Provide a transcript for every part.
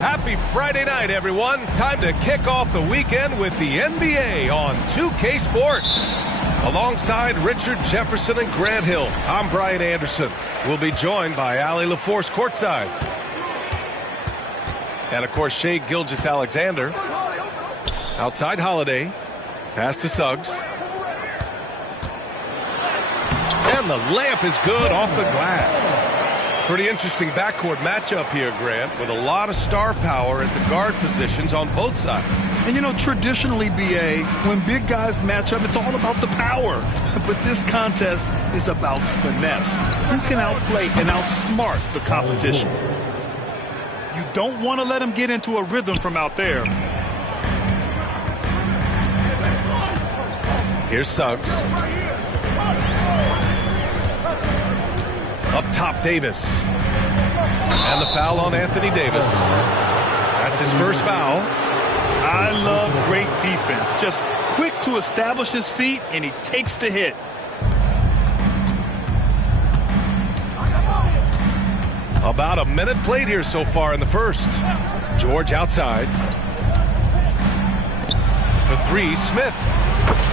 Happy Friday night, everyone. Time to kick off the weekend with the NBA on 2K Sports. Alongside Richard Jefferson and Grant Hill, I'm Brian Anderson. We'll be joined by Allie LaForce courtside. And, of course, Shai Gilgeous-Alexander. Outside Holiday. Pass to Suggs. And the layup is good off the glass. Pretty interesting backcourt matchup here, Grant, with a lot of star power at the guard positions on both sides. And, you know, traditionally, B.A., when big guys match up, it's all about the power. But this contest is about finesse. Who can outplay and outsmart the competition? You don't want to let them get into a rhythm from out there. Here's Suggs. Up top, Davis. And the foul on Anthony Davis. That's his first foul. I love great defense. Just quick to establish his feet, and he takes the hit. About a minute played here so far in the first. George outside. For three, Smith.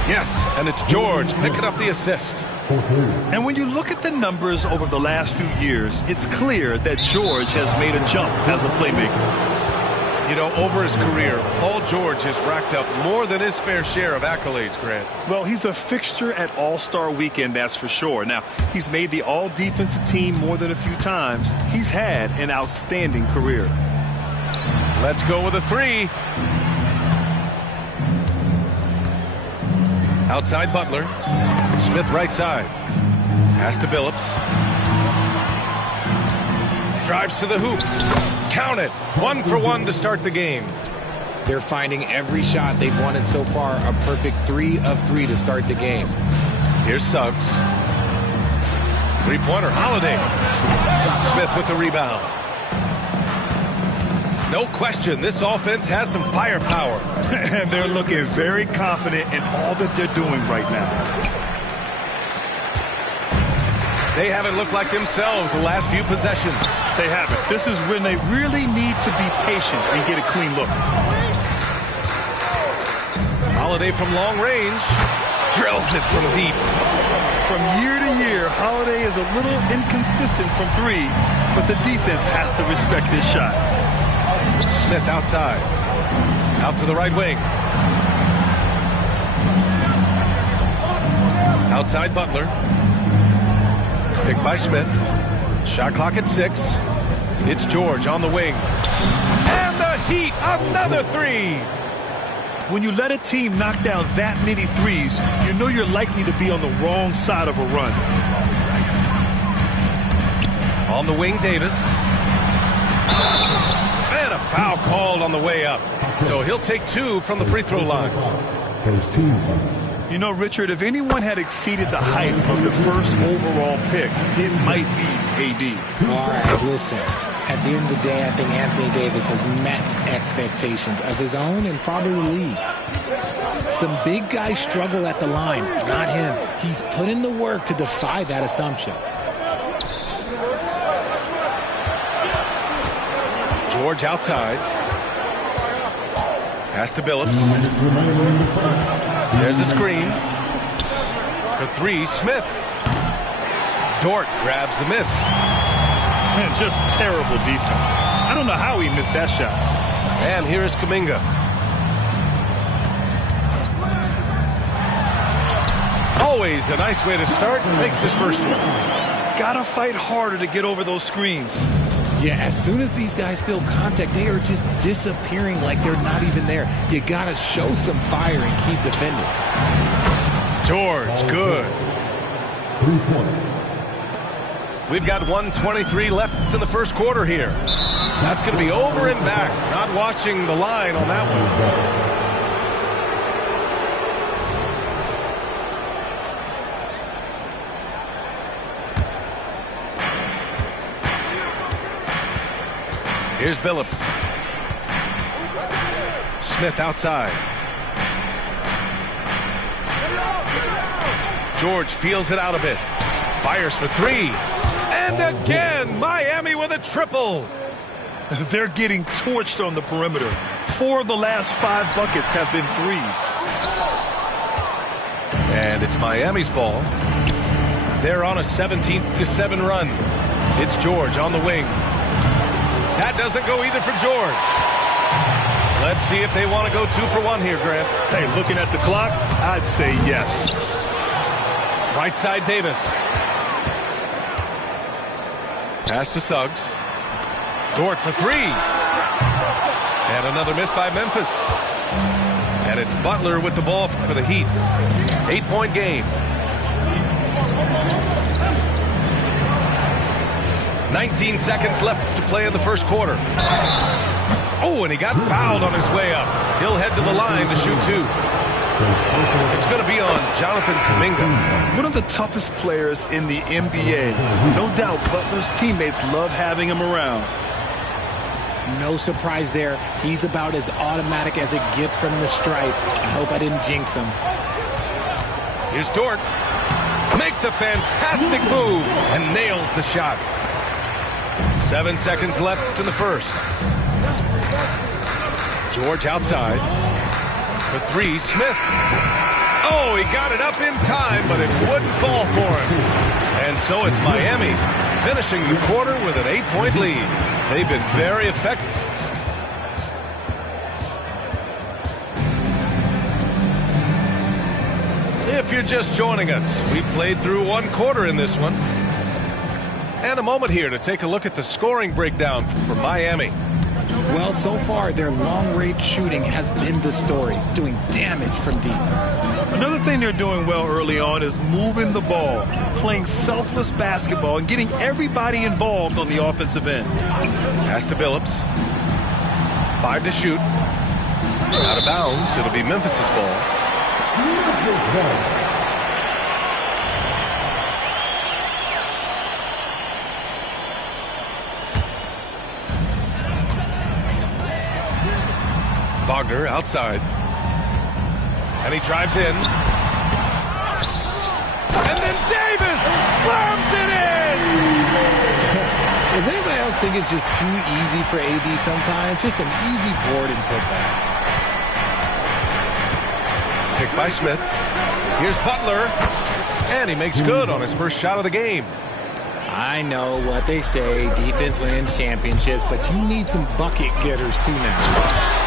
Yes, and it's George picking up the assist. And when you look at the numbers over the last few years, it's clear that George has made a jump as a playmaker. You know, over his career, Paul George has racked up more than his fair share of accolades, Grant. Well, he's a fixture at All-Star Weekend, that's for sure. Now, he's made the All-Defensive team more than a few times. He's had an outstanding career. Let's go with a three. Outside Butler. Smith right side. Pass to Billups. Drives to the hoop. Count it. 1 for 1 to start the game. They're finding every shot they've wanted so far a perfect 3 of 3 to start the game. Here's Suggs. Three-pointer, Holiday. Smith with the rebound. No question, this offense has some firepower. And they're looking very confident in all that they're doing right now. They haven't looked like themselves the last few possessions. They haven't. This is when they really need to be patient and get a clean look. Holiday from long range. Drills it from deep. From year to year, Holiday is a little inconsistent from three, but the defense has to respect his shot. Smith outside. Out to the right wing. Outside Butler. Picked by Smith. Shot clock at 6. It's George on the wing. And the heat. Another three. When you let a team knock down that many threes, you know you're likely to be on the wrong side of a run. On the wing, Davis. And a foul called on the way up. So he'll take 2 from the free throw line. First team. You know, Richard, if anyone had exceeded the height of the first overall pick, it might be AD. All right, listen. At the end of the day, I think Anthony Davis has met expectations of his own and probably the league. Some big guys struggle at the line. Not him. He's put in the work to defy that assumption. George outside. Pass to Billups. There's a screen. For 3, Smith. Dort grabs the miss. Man, just terrible defense. I don't know how he missed that shot. And here is Kuminga. Always a nice way to start and makes his first one. Gotta fight harder to get over those screens. Yeah, as soon as these guys feel contact, they are just disappearing like they're not even there. You got to show some fire and keep defending. George, good. 3 points. We've got 1:23 left in the first quarter here. That's going to be over and back. Not watching the line on that one. Here's Billups. Smith outside. George feels it out a bit. Fires for 3. And again, Miami with a triple. They're getting torched on the perimeter. 4 of the last 5 buckets have been threes. And it's Miami's ball. They're on a 17-7 run. It's George on the wing. That doesn't go either for George. Let's see if they want to go 2 for 1 here, Grant. Hey, looking at the clock, I'd say yes. Right side, Davis. Pass to Suggs. Dort for 3. And another miss by Memphis. And it's Butler with the ball for the Heat. 8-point game. 19 seconds left to play in the first quarter. Oh, and he got fouled on his way up. He'll head to the line to shoot 2. It's going to be on Jonathan Kuminga. One of the toughest players in the NBA. No doubt Butler's teammates love having him around. No surprise there. He's about as automatic as it gets from the stripe. I hope I didn't jinx him. Here's Dort. Makes a fantastic move and nails the shot. 7 seconds left in the first. George outside. For 3, Smith. Oh, he got it up in time, but it wouldn't fall for him. And so it's Miami finishing the quarter with an 8-point lead. They've been very effective. If you're just joining us, we played through 1 quarter in this one. And a moment here to take a look at the scoring breakdown for Miami. Well, so far, their long-range shooting has been the story, doing damage from deep. Another thing they're doing well early on is moving the ball, playing selfless basketball, and getting everybody involved on the offensive end. Pass to Billups. 5 to shoot. Out of bounds. It'll be Memphis's ball. Wagner outside. And he drives in. And then Davis slams it in! Does anybody else think it's just too easy for AD sometimes? Just an easy board and putback. Picked by Smith. Here's Butler. And he makes good on his first shot of the game. I know what they say, defense wins championships, but you need some bucket getters too now.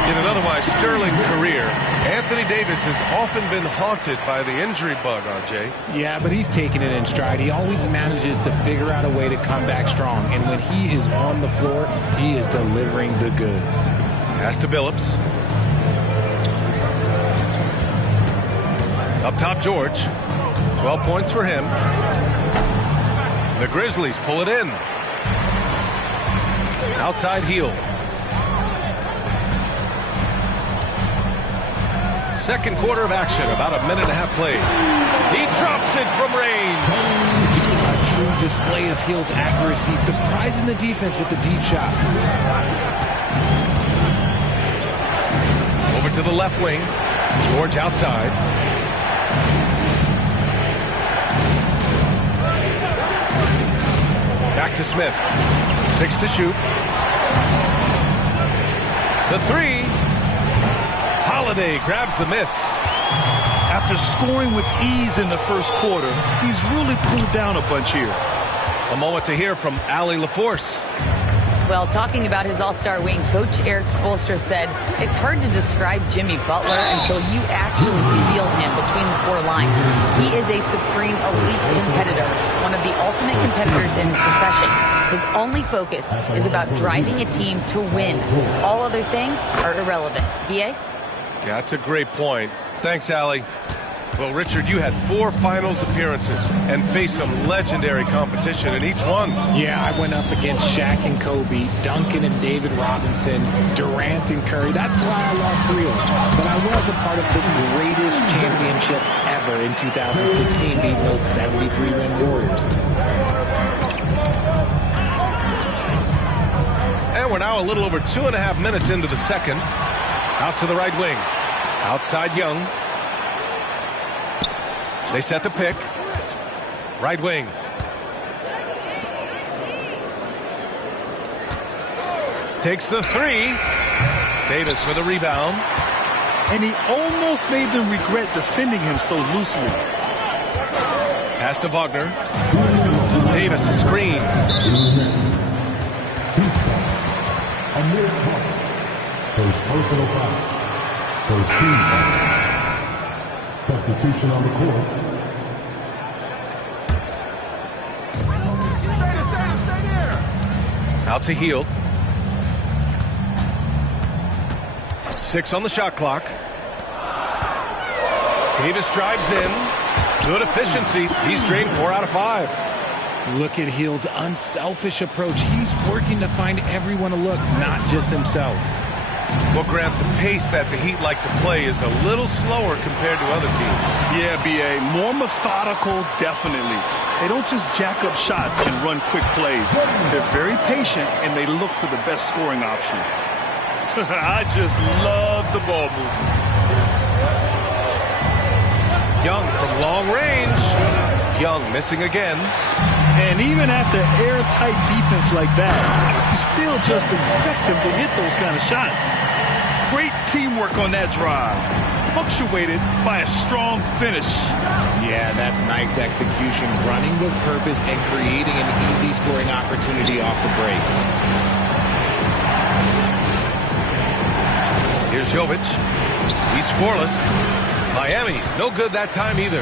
In an otherwise sterling career, Anthony Davis has often been haunted by the injury bug, RJ. Yeah, but he's taking it in stride. He always manages to figure out a way to come back strong. And when he is on the floor, he is delivering the goods. Pass to Billups. Up top, George. 12 points for him. The Grizzlies pull it in. Outside Hield. Second quarter of action, about a minute and a half played. He drops it from range. A true display of Hield's accuracy, surprising the defense with the deep shot. Over to the left wing. George outside. Back to Smith. 6 to shoot. The three. Holiday grabs the miss. After scoring with ease in the first quarter, he's really cooled down a bunch here. A moment to hear from Allie LaForce. Well, talking about his all-star wing, Coach Eric Spoelstra said, it's hard to describe Jimmy Butler until you actually feel him between the four lines. He is a supreme elite competitor, one of the ultimate competitors in his profession. His only focus is about driving a team to win. All other things are irrelevant. B.A.? Yeah, that's a great point. Thanks, Allie. Well, Richard, you had 4 finals appearances and faced some legendary competition in each one. Yeah, I went up against Shaq and Kobe, Duncan and David Robinson, Durant and Curry. That's why I lost 3 of them. But I was a part of the greatest championship ever in 2016, beating those 73-win Warriors. And we're now a little over 2.5 minutes into the second. Out to the right wing. Outside Young. They set the pick. Right wing. Takes the three. Davis with a rebound. And he almost made them regret defending him so loosely. Pass to Wagner. Davis a screen. First personal foul. First team foul. Substitution on the court. Out to Hield. 6 on the shot clock. Davis drives in. Good efficiency. He's drained 4 out of 5. Look at Hield's unselfish approach. He's working to find everyone a look, not just himself. Well, Grant, the pace that the Heat like to play is a little slower compared to other teams. Yeah, B.A. More methodical, definitely. They don't just jack up shots and run quick plays. They're very patient, and they look for the best scoring option. I just love the ball movement. Young from long range. Young missing again. And even after airtight defense like that, you still just expect him to hit those kind of shots. Great teamwork on that drive, punctuated by a strong finish. Yeah, that's nice execution, running with purpose and creating an easy scoring opportunity off the break. Here's Jovic. He's scoreless. Miami, no good that time either.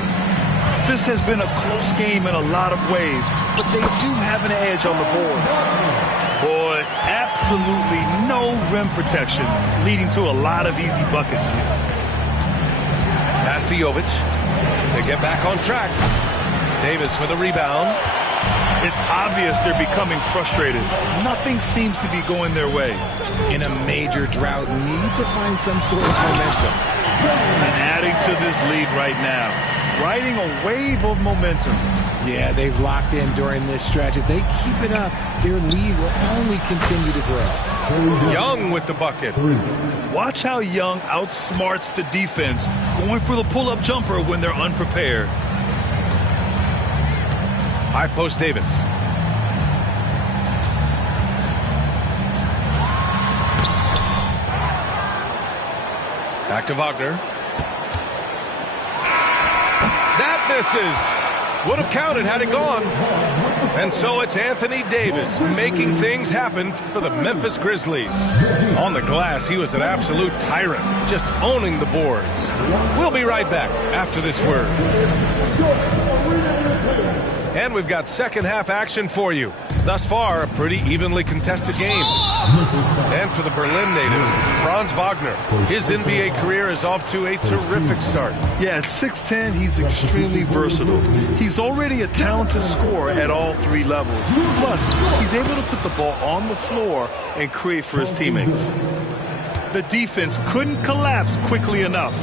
This has been a close game in a lot of ways, but they do have an edge on the boards. Boy, absolutely no rim protection, leading to a lot of easy buckets here. Pass to Jovic. They get back on track. Davis with a rebound. It's obvious they're becoming frustrated. Nothing seems to be going their way. In a major drought, need to find some sort of momentum. And adding to this lead right now. Riding a wave of momentum. Yeah, they've locked in during this stretch. If they keep it up, their lead will only continue to grow. Young with the bucket. Watch how Young outsmarts the defense, going for the pull-up jumper when they're unprepared. High post Davis. Back to Wagner. That misses. Would have counted had it gone. And so it's Anthony Davis making things happen for the Memphis Grizzlies. On the glass, he was an absolute tyrant, just owning the boards. We'll be right back after this word. And we've got second half action for you. Thus far, a pretty evenly contested game. And for the Berlin native, Franz Wagner, his NBA career is off to a terrific start. Yeah, at 6'10", he's extremely versatile. He's already a talented scorer at all three levels. Plus, he's able to put the ball on the floor and create for his teammates. The defense couldn't collapse quickly enough.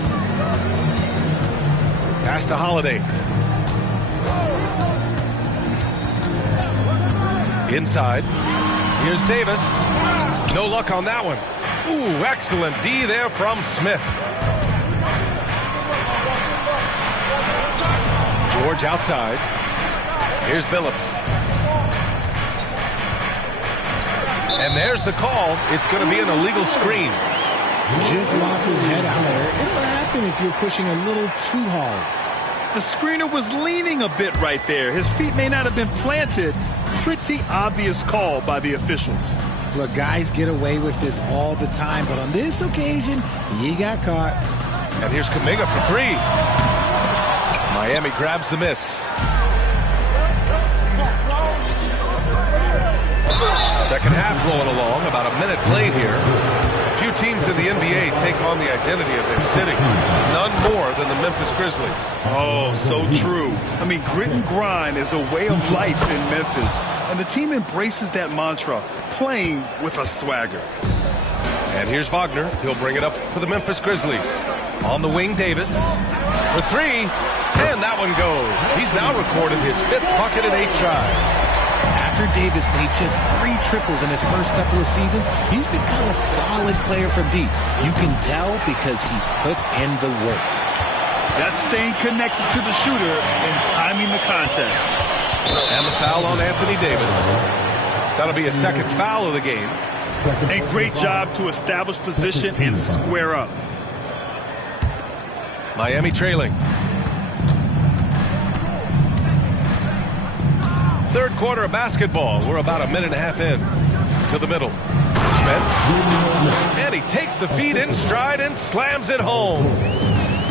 Pass to Holiday. Inside. Here's Davis. No luck on that one. Ooh, excellent D there from Smith. George outside. Here's Billups. And there's the call. It's going to be an illegal screen. Just lost his head out there. It'll happen if you're pushing a little too hard. The screener was leaning a bit right there. His feet may not have been planted. Pretty obvious call by the officials. Look, guys get away with this all the time, but on this occasion, he got caught. And here's Kuminga for three. Miami grabs the miss. Second half rolling along, about a minute played here. A few teams in the NBA take on the identity of their city. None more than the Memphis Grizzlies. Oh, so true. I mean, grit and grind is a way of life in Memphis. And the team embraces that mantra, playing with a swagger. And here's Wagner. He'll bring it up for the Memphis Grizzlies. On the wing, Davis. For three. And that one goes. He's now recorded his 5th bucket in 8 tries. After Davis made just 3 triples in his first couple of seasons, he's become a solid player from deep. You can tell because he's put in the work. That's staying connected to the shooter and timing the contest. And the foul on Anthony Davis. That'll be a second foul of the game. And great job to establish position and square up. Miami trailing. Third quarter of basketball. We're about a minute and a half in to the middle. Smith. And he takes the feed in stride and slams it home.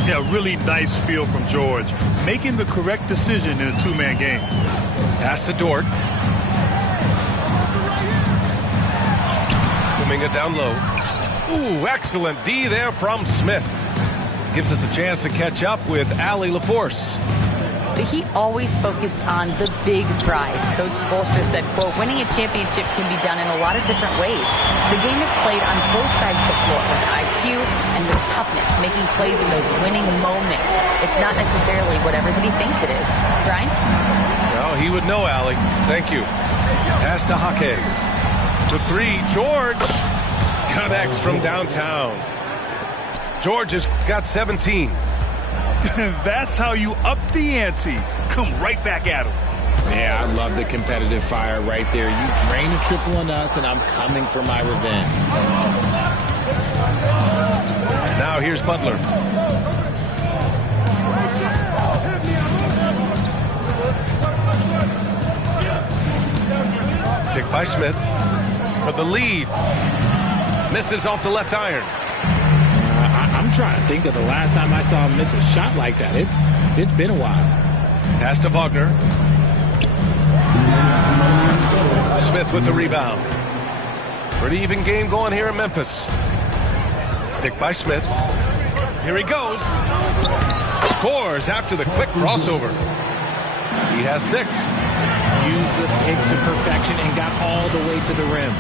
Yeah, really nice feel from George. Making the correct decision in a two-man game. Pass to Dort. Kuminga down low. Ooh, excellent D there from Smith. Gives us a chance to catch up with Allie LaForce. The Heat always focused on the big prize. Coach Spoelstra said, quote, winning a championship can be done in a lot of different ways. The game is played on both sides of the floor with IQ and with toughness, making plays in those winning moments. It's not necessarily what everybody thinks it is. Brian? Well, he would know, Allie. Thank you. Pass to Jaquez. To three, George connects from downtown. George has got 17. That's how you up the ante. Come right back at him. Yeah, I love the competitive fire right there. You drain a triple on us, and I'm coming for my revenge. Now here's Butler. Kick by Smith for the lead. Misses off the left iron. I'm trying to think of the last time I saw him miss a shot like that. It's been a while. Pass to Wagner. Smith with the rebound. Pretty even game going here in Memphis. Pick by Smith. Here he goes. Scores after the quick crossover. He has 6. Used the pick to perfection and got all the way to the rim.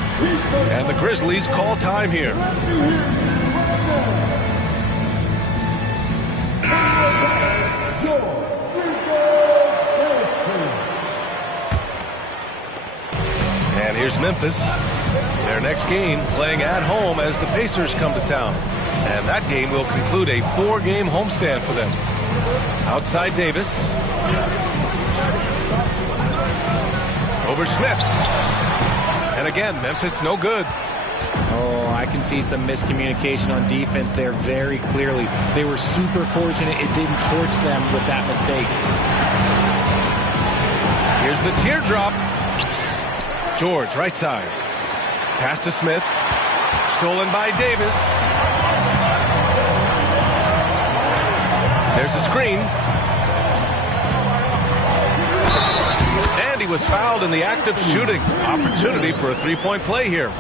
And the Grizzlies call time here. And here's Memphis. Their next game playing at home as the Pacers come to town. And that game will conclude a 4-game homestand for them. Outside Davis. Over Smith. And again, Memphis no good. Oh, I can see some miscommunication on defense there very clearly. They were super fortunate it didn't torch them with that mistake. Here's the teardrop. George, right side. Pass to Smith. Stolen by Davis. There's a screen. And he was fouled in the act of shooting. Opportunity for a three-point play here.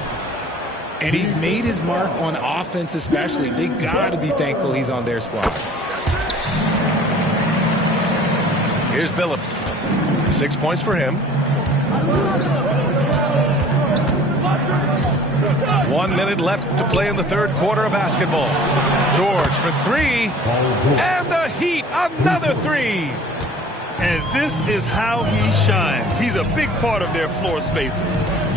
And he's made his mark on offense especially. They got to be thankful he's on their squad. Here's Billups. 6 points for him. 1 minute left to play in the third quarter of basketball. George for three. And the Heat, another three. And this is how he shines. He's a big part of their floor spacing.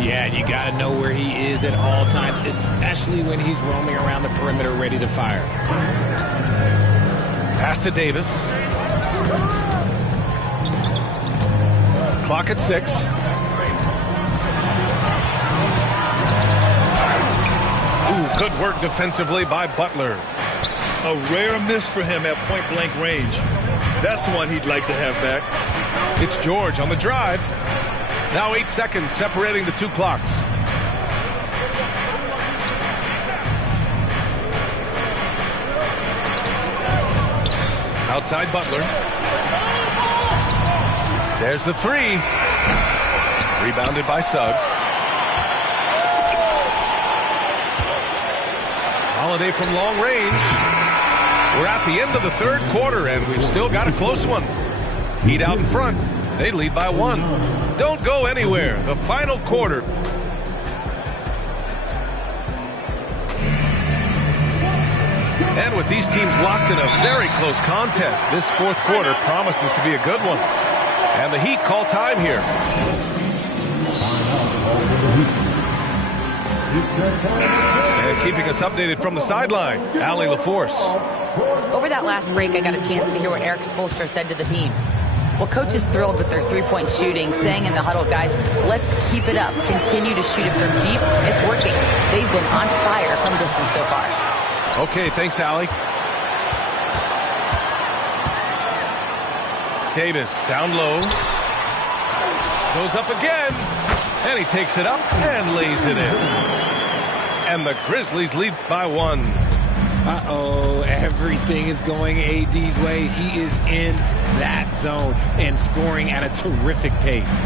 Yeah, you got to know where he is at all times, especially when he's roaming around the perimeter ready to fire. Pass to Davis. Clock at 6. Ooh, good work defensively by Butler. A rare miss for him at point-blank range. That's one he'd like to have back. It's George on the drive. Now 8 seconds separating the two clocks. Outside Butler. There's the three. Rebounded by Suggs. Holiday from long range. We're at the end of the third quarter, and we've still got a close one. Heat out in front. They lead by 1. Don't go anywhere. The final quarter. And with these teams locked in a very close contest, this fourth quarter promises to be a good one. And the Heat call time here. And keeping us updated from the sideline, Allie LaForce. Over that last break, I got a chance to hear what Eric Spoelstra said to the team. Well, coach is thrilled with their three-point shooting, saying in the huddle, guys, let's keep it up. Continue to shoot it from deep. It's working. They've been on fire from distance so far. Okay, thanks, Allie. Davis down low. Goes up again. And he takes it up and lays it in. And the Grizzlies lead by 1. Uh-oh, everything is going AD's way. He is in that zone and scoring at a terrific pace.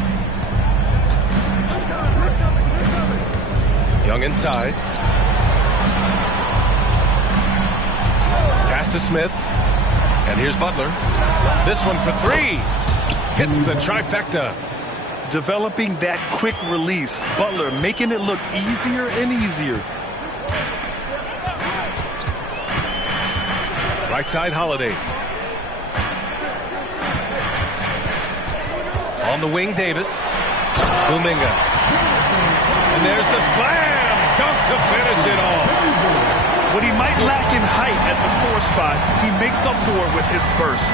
Young inside. Pass to Smith. And here's Butler. This one for three. Hits the trifecta. Developing that quick release. Butler making it look easier and easier. Right side, Holiday. On the wing, Davis. Kuminga. And there's the slam dunk to finish it off. What he might lack in height at the 4 spot, he makes up for it with his burst.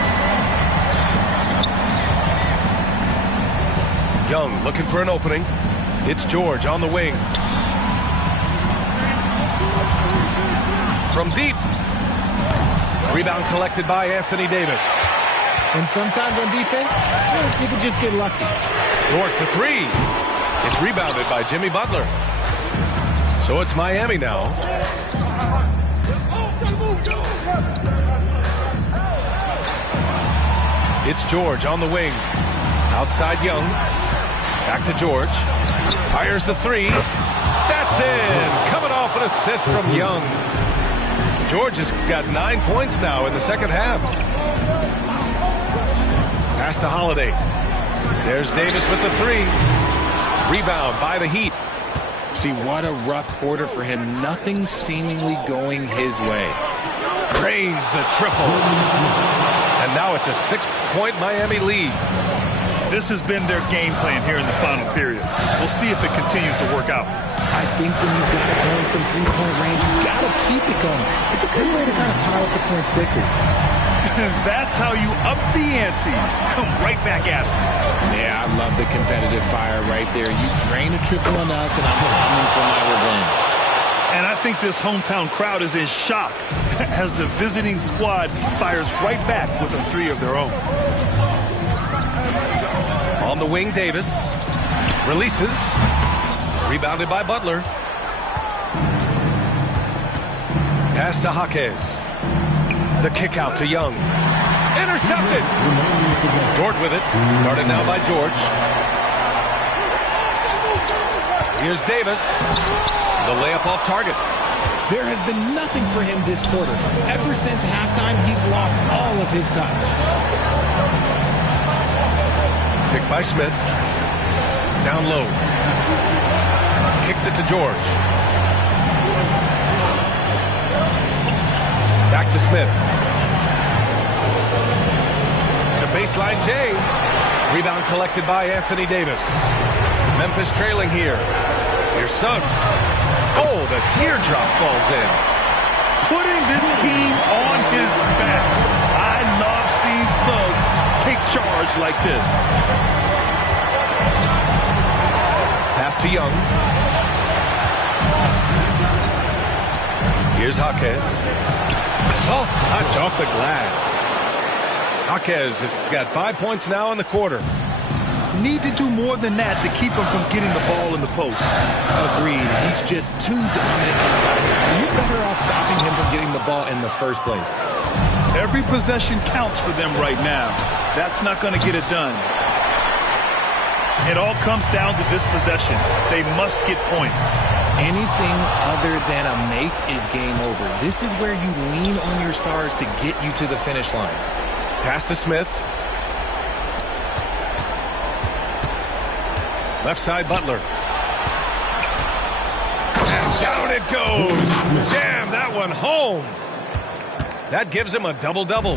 Young looking for an opening. It's George on the wing. From deep. Rebound collected by Anthony Davis. And sometimes on defense, you can just get lucky. Dort for three. It's rebounded by Jimmy Butler. So it's Miami now. It's George on the wing. Outside Young. Back to George. Fires the three. That's in. Coming off an assist from Young. George has got 9 points now in the second half. Pass to Holiday. There's Davis with the three. Rebound by the Heat. See, what a rough quarter for him. Nothing seemingly going his way. Drains the triple. And now it's a 6-point Miami lead. This has been their game plan here in the final period. We'll see if it continues to work out. I think when you've got it going from three-point range, you got to keep it going. It's a good way to kind of pile up the points quickly. That's how you up the ante. Come right back at it. Yeah, I love the competitive fire right there. You drain a triple on us, and I'm coming for my revenge. And I think this hometown crowd is in shock as the visiting squad fires right back with a three of their own. On the wing, Davis. Releases. Rebounded by Butler. Pass to Jaquez. The kick out to Young. Intercepted. Dort with it. Guarded now by George. Here's Davis. The layup off target. There has been nothing for him this quarter. Ever since halftime, he's lost all of his touch. Pick by Smith. Down low. Kicks it to George. Back to Smith. The baseline J. Rebound collected by Anthony Davis. Memphis trailing here. Here's Suggs. Oh, the teardrop falls in. Putting this team on his back. I love seeing Suggs take charge like this. Pass to Young. Here's Jaquez. Soft touch off the glass. Jaquez has got 5 points now in the quarter. Need to do more than that to keep him from getting the ball in the post. Agreed. He's just too dominant inside. So you're better off stopping him from getting the ball in the first place. Every possession counts for them right now. That's not going to get it done. It all comes down to this possession. They must get points. Anything other than a make is game over. This is where you lean on your stars to get you to the finish line. Pass to Smith. Left side, Butler. And down it goes. Jam that one home. That gives him a double-double.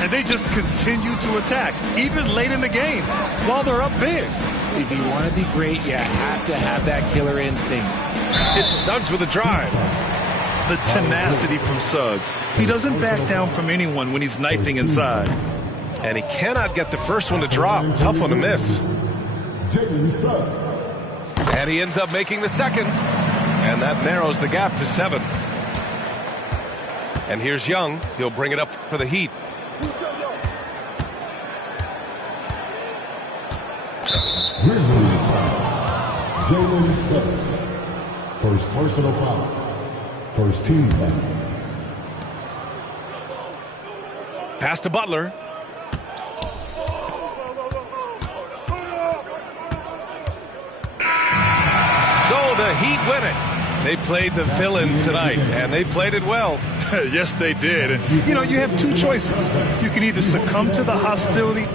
And they just continue to attack, even late in the game, while they're up big. If you want to be great, you have to have that killer instinct. It's Suggs with a drive. The tenacity from Suggs. He doesn't back down from anyone when he's knifing inside. And he cannot get the first one to drop. Tough one to miss. And he ends up making the second. And that narrows the gap to 7. And here's Young. He'll bring it up for the Heat. Grizzlies foul. Jalen Suggs. First personal foul. First team foul. Pass to Butler. So the Heat win it. They played the villain tonight, and they played it well. Yes, they did. And, you know, you have two choices. You can either succumb to the hostility